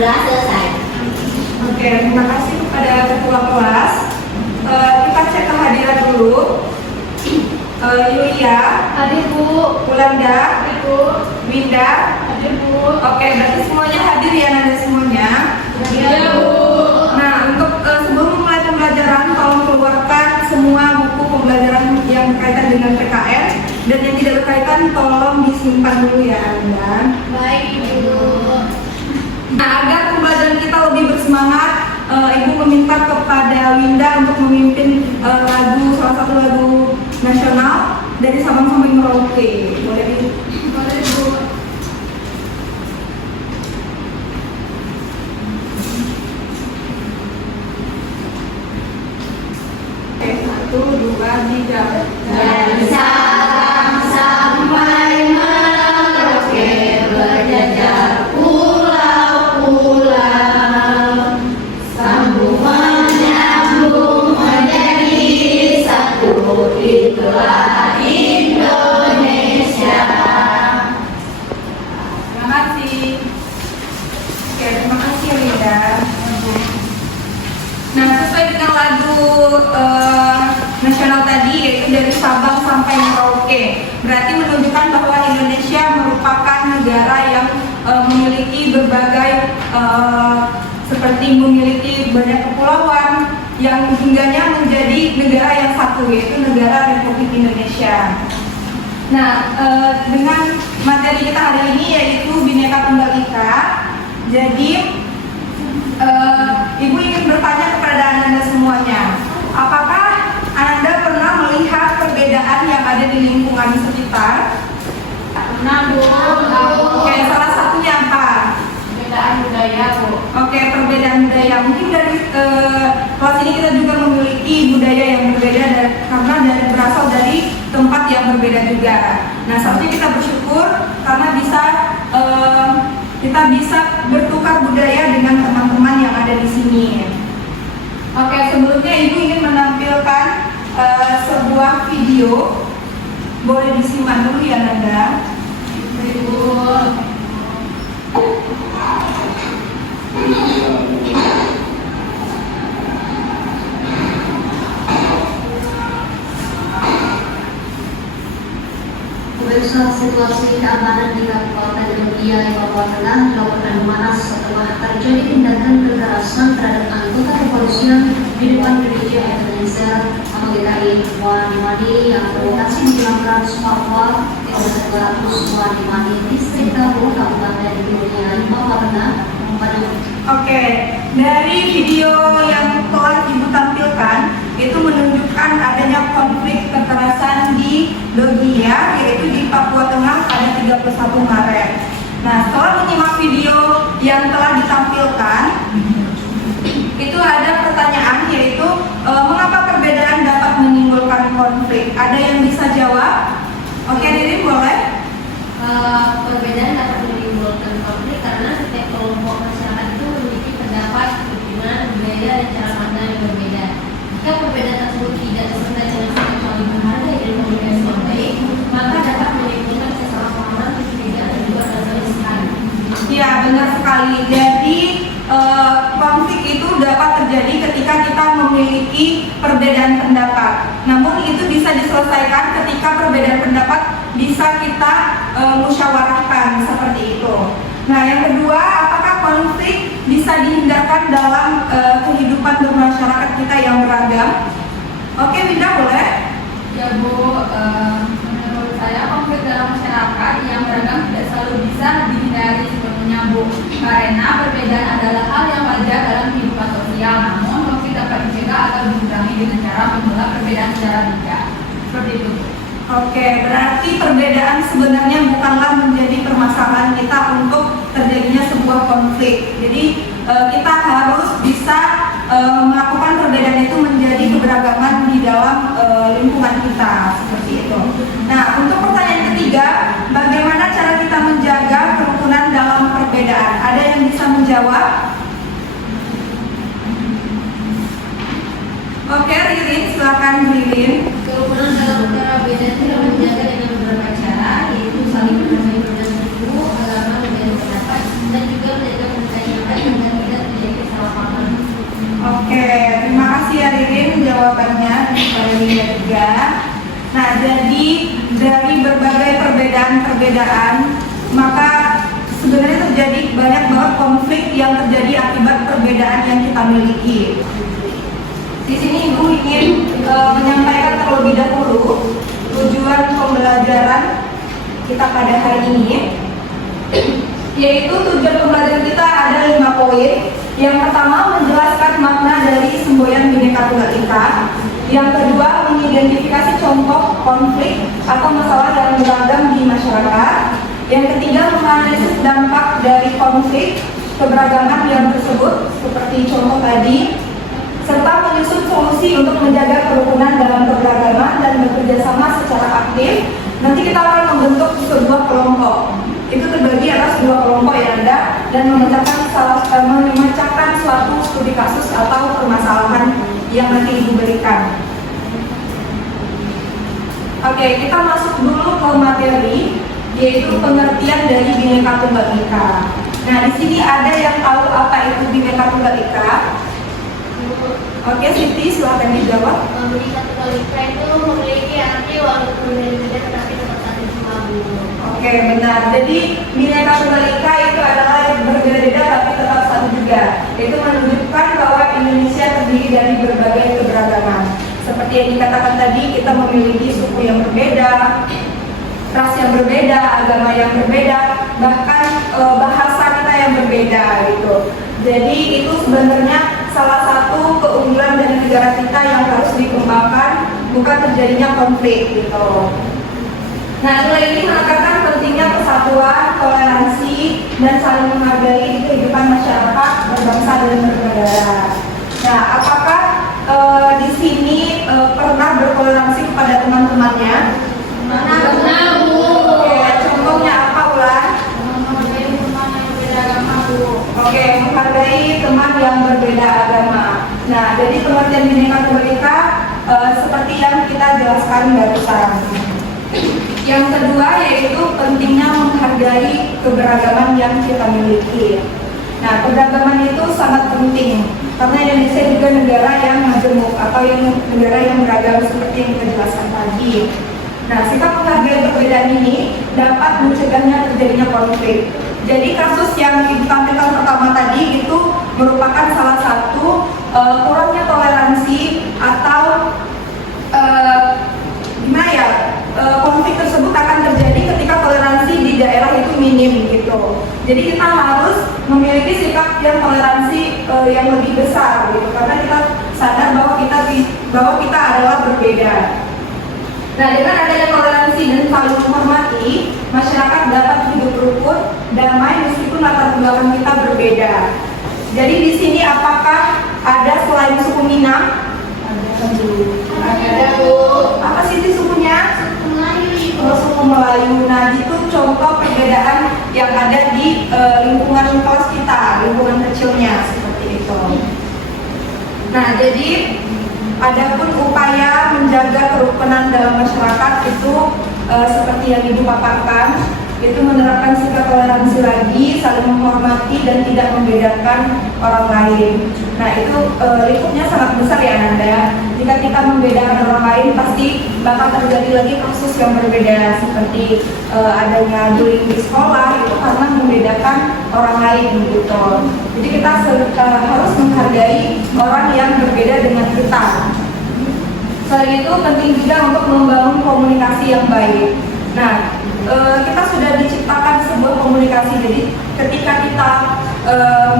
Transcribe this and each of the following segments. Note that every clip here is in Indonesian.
Sudah selesai. Oke, terima kasih kepada ketua kelas. Kita cek kehadiran dulu. Yulia, Hadir Bu. Ulanda, Hadir Bu. Winda. Hadir Bu. Oke, berarti semuanya hadir ya, Nanda semuanya. Iya Bu. Nah, untuk sebelum mulai pembelajaran, tolong keluarkan semua buku pembelajaran yang berkaitan dengan PKN dan yang tidak berkaitan tolong disimpan dulu ya, Anda. Baik Bu. Nah, agar pembelajaran kita lebih bersemangat, Ibu meminta kepada Winda untuk memimpin salah satu lagu nasional dari Sabang sampai Merauke. Boleh Boleh Bu. Oke, 1, 2, 3. Dari Sabang sampai Merauke berjajar pulau-pulau, sambung menyambung menjadi satu, itulah Indonesia. Terima kasih. Oke, terima kasih Winda. Nah, sesuai dengan lagu nasional tadi, yaitu dari Sabang sampai Merauke, berarti menunjukkan bahwa Indonesia merupakan negara yang memiliki berbagai seperti memiliki banyak kepulauan yang hingganya menjadi negara yang satu, yaitu negara Republik Indonesia. Nah, dengan materi kita hari ini yaitu Bhinneka Tunggal Ika, jadi Ibu ingin bertanya kepada Ananda semuanya, apakah Ananda pernah melihat perbedaan yang ada di lingkungan sekitar? Pernah Bu. Oke, salah satunya apa? Perbedaan budaya Bu. Oke, perbedaan budaya. Mungkin dari kelas ini kita juga memiliki budaya yang berbeda karena berasal dari tempat yang berbeda juga. Nah, seharusnya kita bersyukur karena kita bisa bertukar budaya dengan teman-teman yang ada di sini. Oke, sebelumnya Ibu ingin menampilkan sebuah video. Boleh disimak dulu ya, Nanda. Ibu. Pemirsa, situasi keamanan di Kabupaten Lumbia, Papua Tengah dilaporkan memanas setelah terjadi tindakan kekerasan terhadap anggota kepolisian di depan gereja Ebenezer atau GKI Wanimani yang berlokasi di Jalan Trans Papua, Kilometer 200 Wanimani, Distrik Kabu, Kabupaten Lumbia, Papua Tengah, pada Oke, dari video yang telah Ibu tampilkan itu menunjukkan adanya konflik kekerasan di Logia, yaitu di Papua Tengah pada 31 Maret. Nah, setelah menyimak video yang telah ditampilkan, itu ada pertanyaan yaitu mengapa perbedaan dapat menimbulkan konflik? Ada yang bisa jawab? Oke, Ririn boleh? Perbedaan dapat menimbulkan konflik karena setiap kelompok masyarakat itu memiliki pendapat, kepentingan, budaya, dan cara pandang yang berbeda. Jika perbedaan tersebut tidak disertai dengan sikap saling menghargai dan komunikasi yang baik, maka dapat menimbulkan kesalahpahaman, kecurigaan, dan juga saling sekali. Ya, benar sekali. Jadi konflik itu dapat terjadi ketika kita memiliki perbedaan pendapat. Namun itu bisa diselesaikan ketika perbedaan pendapat bisa kita musyawarahkan seperti itu. Nah, yang kedua, apakah konflik bisa dihindarkan dalam kehidupan bermasyarakat kita yang beragam? Oke, Winda boleh? Ya Bu, menurut saya konflik dalam masyarakat yang beragam tidak selalu bisa dihindari sepenuhnya Bu, karena perbedaan adalah hal yang wajar dalam kehidupan sosial. Namun konflik dapat dicegah atau dikurangi dengan cara menolak perbedaan secara bijak. Seperti itu Bu. Oke, berarti perbedaan sebenarnya bukanlah menjadi permasalahan kita untuk terjadinya sebuah konflik. Jadi kita harus bisa melakukan perbedaan itu menjadi keberagaman di dalam lingkungan kita, seperti itu. Nah, untuk pertanyaan ketiga, bagaimana cara kita menjaga kerukunan dalam perbedaan? Ada yang bisa menjawab? Oke, Ririn, silakan Ririn. Kerukunan dalam perbedaan itu menjaga dengan beberapa cara, yaitu saling menghargai perbedaan suku, agama, budaya, pendapat, dan juga menjaga kepercayaan yang baik jawabannya pada linia 3. Nah, jadi dari berbagai perbedaan-perbedaan, maka sebenarnya terjadi banyak banget konflik yang terjadi akibat perbedaan yang kita miliki. Di sini Ibu ingin menyampaikan terlebih dahulu tujuan pembelajaran kita pada hari ini, yaitu tujuan pembelajaran kita ada 5 poin. Yang pertama, menjelaskan makna dari semboyan Bhinneka Tunggal Ika. Yang kedua, mengidentifikasi contoh konflik atau masalah yang beragam di masyarakat. Yang ketiga, menganalisis dampak dari konflik keberagaman yang tersebut, seperti contoh tadi, serta menyusun solusi untuk menjaga kerukunan dalam keberagaman dan bekerja sama secara aktif. Nanti kita akan membentuk sebuah kelompok. Itu terbagi atas 2 kelompok yang ada dan memecahkan suatu studi kasus atau permasalahan yang nanti Ibu berikan. Oke, kita masuk dulu ke materi, yaitu pengertian dari Bhinneka Tunggal Ika. Nah, di sini ada yang tahu apa itu Bhinneka Tunggal Ika? Oke, Siti, silakan dijawab. Bhinneka Tunggal Ika itu memiliki arti walaupun berbeda tetapi tetap satu sama guru. Oke, benar. Jadi Bhinneka Tunggal Ika itu adalah berbeda-beda tapi tetap satu juga. Itu menunjukkan bahwa Indonesia terdiri dari berbagai keberagaman. Seperti yang dikatakan tadi, kita memiliki suku yang berbeda, ras yang berbeda, agama yang berbeda, bahkan bahasa kita yang berbeda gitu. Jadi itu sebenarnya salah satu keunggulan dari negara kita yang harus dikembangkan, bukan terjadinya konflik gitu. Nah, nilai ini menekankan pentingnya persatuan, toleransi, dan saling menghargai di kehidupan masyarakat berbangsa dan bernegara. Nah, apakah di sini pernah bertoleransi kepada teman-temannya? Pernah, Bu. Oke, contohnya apa, Ulan? Menghargai teman yang berbeda agama, Bu. Oke, menghargai teman yang berbeda agama. Nah, jadi pengertian Bhinneka Tunggal Ika seperti yang kita jelaskan barusan. Yang kedua yaitu pentingnya menghargai keberagaman yang kita miliki. Nah, keberagaman itu sangat penting karena Indonesia juga negara yang majemuk atau negara yang beragam seperti yang kita jelaskan tadi. Nah, sikap menghargai perbedaan ini dapat mencegahnya terjadinya konflik. Jadi kasus yang Ibu tampilkan pertama tadi itu merupakan salah satu kurangnya toleransi atau konflik tersebut akan terjadi ketika toleransi di daerah itu minim gitu. Jadi kita harus memiliki sikap yang toleransi yang lebih besar gitu, karena kita sadar bahwa kita adalah berbeda. Nah, dengan adanya toleransi dan saling menghormati, masyarakat dapat hidup rukun, damai meskipun latar belakang kita berbeda. Jadi di sini apakah ada selain suku Minang? Ada, Bu. Apa sih itu sukunya? Suku Melayu. Nah, itu contoh perbedaan yang ada di lingkungan kelas kita, lingkungan kecilnya seperti itu. Nah, jadi adapun upaya menjaga kerukunan dalam masyarakat itu seperti yang Ibu paparkan, itu menerapkan sikap toleransi lagi, saling menghormati dan tidak membedakan orang lain. Nah, itu lingkupnya sangat besar ya Nanda. Jika kita membedakan orang lain, pasti bakal terjadi lagi kasus yang berbeda seperti adanya bullying di sekolah itu karena membedakan orang lain gitu. Jadi kita harus menghargai orang yang berbeda dengan kita. Selain itu penting juga untuk membangun komunikasi yang baik. Nah, kita sudah diciptakan sebuah komunikasi. Jadi ketika kita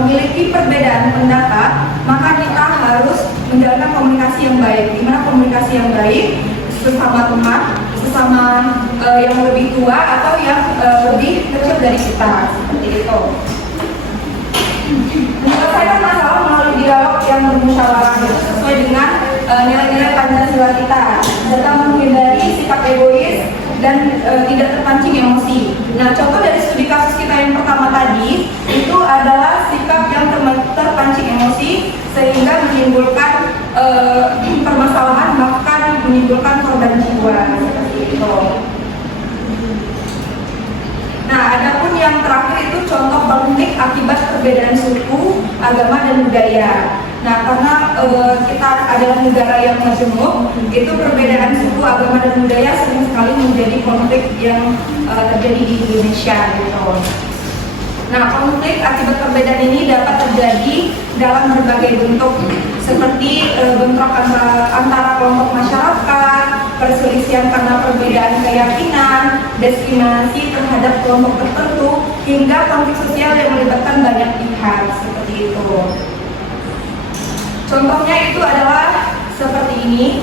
memiliki perbedaan pendapat, maka kita harus menjalankan komunikasi yang baik. Gimana komunikasi yang baik? Bersama teman, bersama yang lebih tua atau yang lebih kecil dari kita, seperti itu. Menyelesaikan masalah melalui dialog yang bermusyawarah sesuai dengan nilai-nilai Pancasila kita, serta menghindari sikap egois dan tidak terpancing emosi. Nah, contoh dari studi kasus kita yang pertama tadi itu adalah sikap yang terpancing emosi sehingga menimbulkan permasalahan, bahkan menimbulkan korban jiwa seperti itu. Nah, adapun yang terakhir itu contoh konflik akibat perbedaan suku, agama, dan budaya. Nah, karena kita adalah negara yang majemuk, itu perbedaan suku, agama dan budaya sering sekali menjadi konflik yang terjadi di Indonesia gitu. Nah, konflik akibat perbedaan ini dapat terjadi dalam berbagai bentuk, seperti bentrok antara kelompok masyarakat, perselisihan karena perbedaan keyakinan, diskriminasi terhadap kelompok tertentu, hingga konflik sosial yang melibatkan banyak pihak, seperti itu. Contohnya itu adalah seperti ini.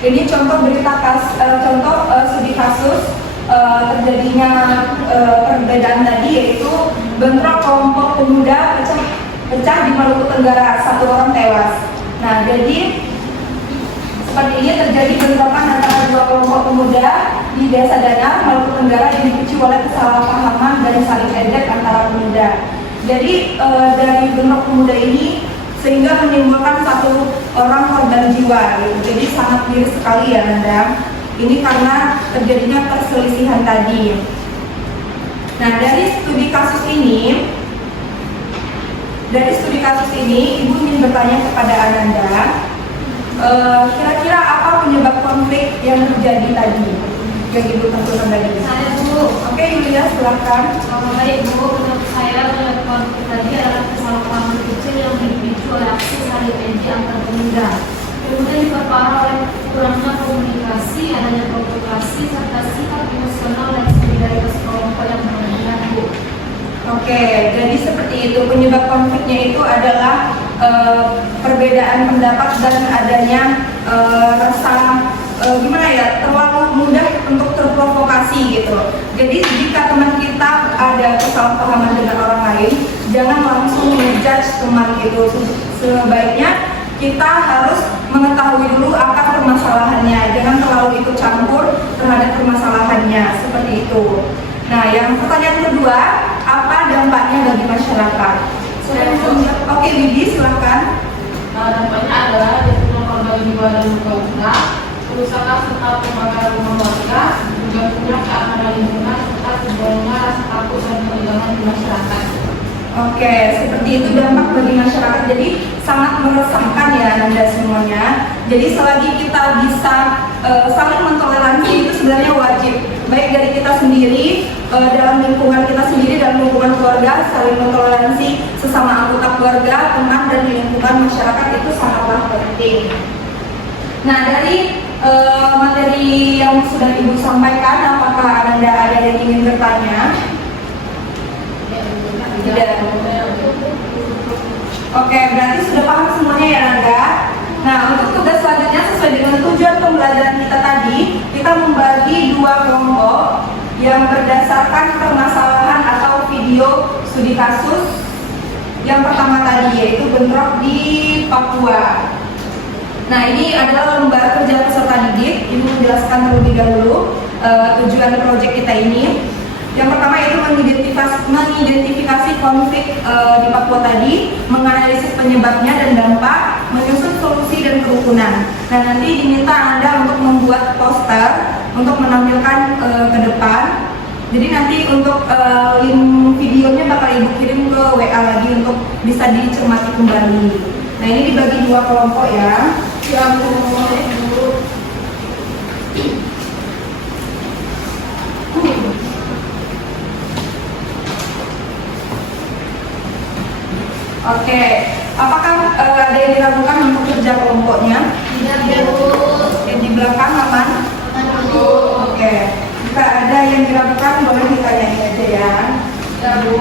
Ini contoh studi kasus terjadinya perbedaan tadi, yaitu bentrok kelompok pemuda pecah di Maluku Tenggara, 1 orang tewas. Nah, jadi seperti ini terjadi bentrokan antara 2 kelompok pemuda di Desa Danar, Maluku Tenggara, yang dipicu oleh kesalahpahaman dan saling ejek antara pemuda. Jadi dari bentrok pemuda ini sehingga menimbulkan 1 orang korban jiwa gitu. Jadi sangat miris sekali ya Anda. Ini karena terjadinya perselisihan tadi. Nah, dari studi kasus ini, Ibu ingin bertanya kepada Ananda, kira-kira apa penyebab konflik yang terjadi tadi, yang Ibu tentukan tadi? Saya Bu. Oke, Yulia silakan. Baik Bu, menurut saya penyebab konflik tadi adalah kesalahpahaman kecil yang dipicu oleh aksi saling ejek antar pemuda. Kemudian diperparah oleh kurangnya komunikasi, adanya provokasi, serta sikap emosional dan solidaritas kelompok yang berbeda, Bu. Oke, jadi seperti itu. Penyebab konfliknya itu adalah perbedaan pendapat dan adanya rasa terlalu mudah untuk terprovokasi gitu. Jadi jika teman kita ada kesalahpahaman dengan orang lain, jangan langsung menjudge teman itu. Sebaiknya kita harus mengetahui dulu akar permasalahannya, jangan terlalu ikut campur terhadap permasalahannya, seperti itu. Nah, yang pertanyaan kedua, apa dampaknya bagi masyarakat? Oke, Bibi silahkan. Dampaknya adalah jatuhnya korban jiwa dan luka, kerusakan serta pembakaran rumah warga, juga punya keamanan lingkungan serta sebenarnya rasa takut dan kehilangan di masyarakat. Oke, seperti itu dampak bagi masyarakat. Jadi sangat meresahkan ya Anda semuanya. Jadi selagi kita bisa saling mentoleransi, itu sebenarnya wajib. Baik dari kita sendiri, dalam lingkungan kita sendiri, dalam lingkungan keluarga, saling mentoleransi sesama anggota keluarga, teman, dan lingkungan masyarakat itu sangatlah penting. Nah, dari materi yang sudah Ibu sampaikan, apakah Anda ada yang ingin bertanya? Tidak. Oke, berarti sudah paham semuanya ya Nanda. Nah, untuk tugas selanjutnya sesuai dengan tujuan pembelajaran kita tadi, kita membagi 2 kelompok yang berdasarkan permasalahan atau video studi kasus. Yang pertama tadi yaitu bentrok di Papua. Nah, ini adalah lembar kerja peserta didik. Ibu menjelaskan terlebih dahulu tujuan proyek kita ini. Yang pertama yaitu mengidentifikasi konflik di Papua tadi, menganalisis penyebabnya dan dampak, menyusun solusi dan kerukunan. Nah, nanti diminta Anda untuk membuat poster untuk menampilkan ke depan. Jadi nanti untuk link videonya bakal Ibu kirim ke WA lagi untuk bisa dicermati kembali. Nah, ini dibagi 2 kelompok ya. Oke, apakah ada yang diragukan untuk kerja kelompoknya? Tidak, Bu. Yang di belakang aman? Oke, jika ada yang diragukan boleh ditanyain aja ya. Ya, Bu.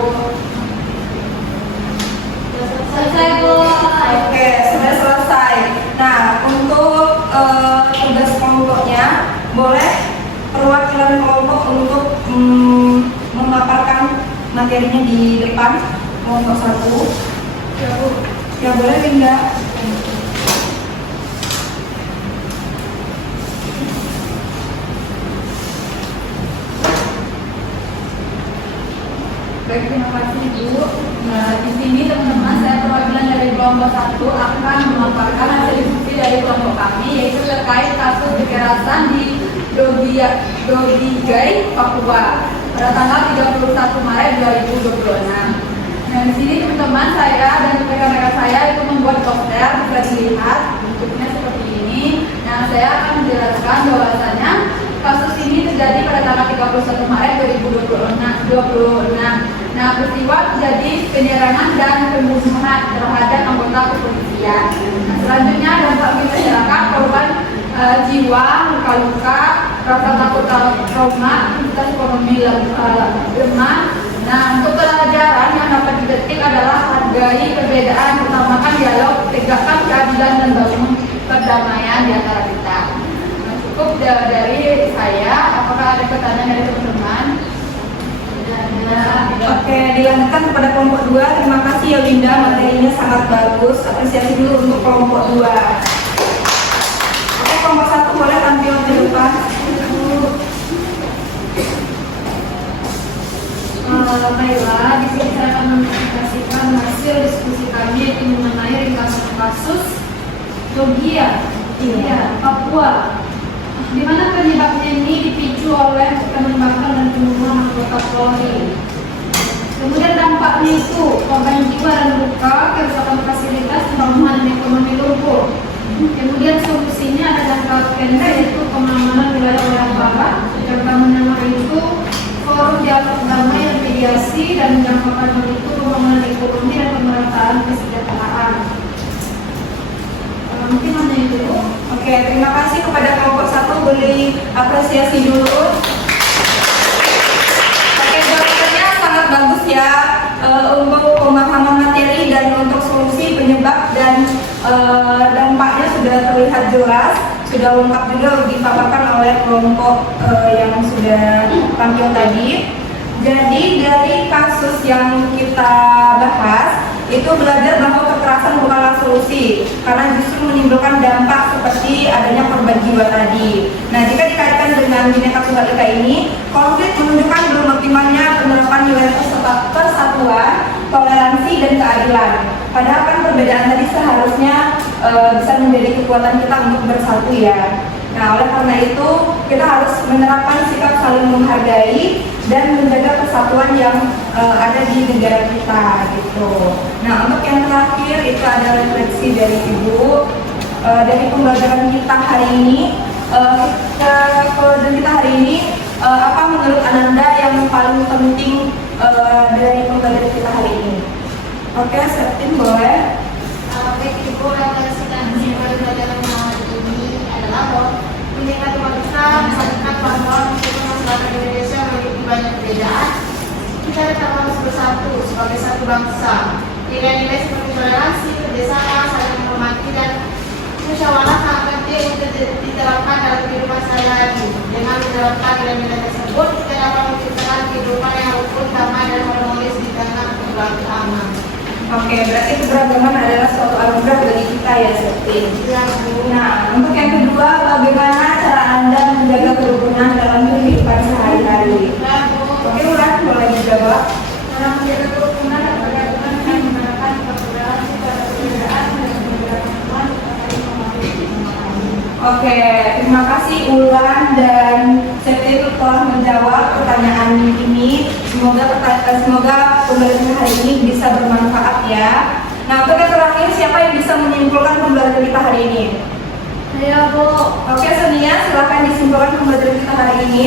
Selesai, Bu. Oke, sudah selesai. Nah, untuk tugas kelompoknya boleh perwakilan kelompok untuk memaparkan materinya di depan kelompok 1. Ya, Bu. Ya boleh Linda. Baik, terima kasih Bu. Nah, di sini teman-teman saya perwakilan dari kelompok 1 akan memaparkan hasil diskusi dari kelompok kami, yaitu terkait kasus kekerasan di Dogigai, Papua pada tanggal 31 Maret 2026. Nah, di sini teman-teman saya dan rekan-rekan saya itu membuat poster bisa dilihat 21 Maret 2026. Nah, peristiwa terjadi penyerangan dan pembunuhan terhadap anggota kepolisian. Nah, selanjutnya dampak bagi masyarakat, korban jiwa, luka-luka, rasa takut trauma, aktivitas ekonomi lemah. Nah, untuk pelajaran yang dapat dipetik adalah hargai perbedaan, utamakan dialog, tegakkan keadilan dan bangun perdamaian di antara kita. Nah, cukup dari saya. Apakah ada pertanyaan dari teman-teman? Oke, dilanjutkan kepada kelompok 2. Terima kasih ya Linda, materinya sangat bagus. Apresiasi dulu untuk kelompok 2. Oke, kelompok 1 boleh tampil di depan. Baiklah, di sini saya akan mempresentasikan hasil diskusi kami yaitu mengenai ringkasan kasus Logia, Papua, di mana penyebabnya ini dipicu oleh penembakan dan pembunuhan anggota Polri. Kemudian dampaknya itu korban jiwa dan luka, kerusakan fasilitas, pembangunan ekonomi lumpuh. Kemudian solusinya ada jangka pendek yaitu pengamanan wilayah barat. Jangka menengah itu forum dialog damai dan mediasi, dan jangka panjang itu pembangunan ekonomi dan pemerataan kesejahteraan. Mungkin hanya itu. Oke, terima kasih kepada kelompok 1. Boleh apresiasi dulu. Oke, jawabannya sangat bagus ya, untuk pemahaman materi dan untuk solusi penyebab dan dampaknya sudah terlihat jelas, sudah lengkap juga dipaparkan oleh kelompok yang sudah tampil tadi. Jadi dari kasus yang kita bahas itu belajar bahwa kekerasan bukanlah solusi, karena justru menimbulkan dampak seperti adanya korban jiwa tadi. Nah, jika dikaitkan dengan Bhinneka Tunggal Ika ini, konflik menunjukkan belum optimalnya penerapan nilai persatuan, toleransi, dan keadilan. Padahal kan perbedaan tadi seharusnya bisa menjadi kekuatan kita untuk bersatu ya. Nah, oleh karena itu kita harus menerapkan sikap saling menghargai dan menjaga persatuan yang ada di negara kita gitu. Nah, untuk yang terakhir itu ada refleksi dari Ibu dari pembelajaran kita hari ini. Pembelajaran kita hari ini, apa menurut Ananda yang paling penting dari pembelajaran kita hari ini? Oke, Septin boleh. Baik, Ibu, refleksi dan kesimpulan pelajaran hari ini adalah bahwa Bhinneka Tunggal Ika menunjukkan bahwa meskipun masyarakat Indonesia memiliki banyak perbedaan, kita tetap harus bersatu sebagai satu bangsa. Nilai-nilai seperti toleransi, kerjasama, saling menghormati, dan musyawarah sangat penting untuk diterapkan dalam kehidupan sehari-hari. Dengan menerapkan nilai-nilai tersebut, kita dapat menciptakan kehidupan yang rukun, damai, dan harmonis di tengah keberagaman. Oke, berarti keberagaman adalah suatu anugerah bagi kita ya, Septi. Nah, untuk yang kedua, bagaimana cara Anda menjaga kerukunan dalam kehidupan sehari-hari? Oke, Ulan, boleh dijawab. Dalam menjaga kerukunan dan keberagaman dengan menggunakan toleransi pada perbedaan dan keberagaman Oke, terima kasih Ulan dan Septi telah menjawab pertanyaan ini. Semoga pembelajaran hari ini bisa bermanfaat ya. Nah, untuk yang terakhir, siapa yang bisa menyimpulkan pembelajaran kita hari ini? Saya, Bu. Oke, Sonia, silakan disimpulkan pembelajaran kita hari ini.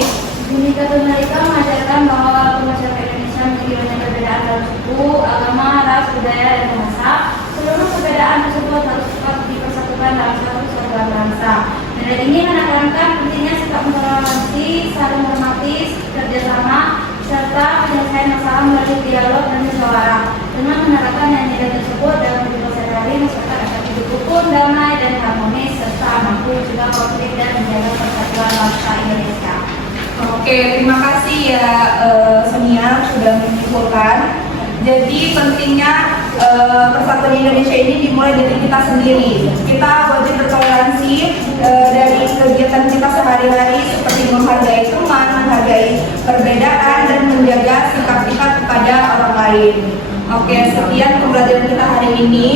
Bhinneka Tunggal Ika mengajarkan bahwa masyarakat Indonesia memiliki banyak perbedaan dalam suku, agama, ras, budaya, dan bahasa. Seluruh perbedaan tersebut harus tetap dipersatukan dalam satu kesatuan bangsa. Nilai ini menekankan pentingnya sikap toleransi, saling menghormati, kerjasama, serta penyelesaian masalah melalui dialog dan musyawarah. Dengan menerapkan nilai tersebut dalam kehidupan sehari-hari, masyarakat akan hidup rukun, damai, dan harmonis, serta mampu juga konflik dan menjaga persatuan bangsa Indonesia. Oke, terima kasih ya Sonia sudah menyimpulkan. Jadi pentingnya persatuan Indonesia ini dimulai dari kita sendiri. Kita wajib bertoleransi dari kegiatan kita sehari-hari seperti menghargai teman, menghargai perbedaan, dan menjaga sikap kita kepada orang lain. Oke, sekian pembelajaran kita hari ini.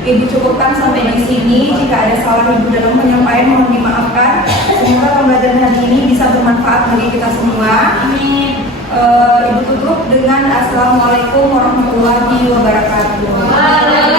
Ibu cukupkan sampai di sini. Jika ada salah Ibu dalam penyampaian, mohon dimaafkan. Semoga pembelajaran hari ini bisa bermanfaat bagi kita semua. Amin. Ibu tutup dengan Assalamualaikum warahmatullahi wabarakatuh.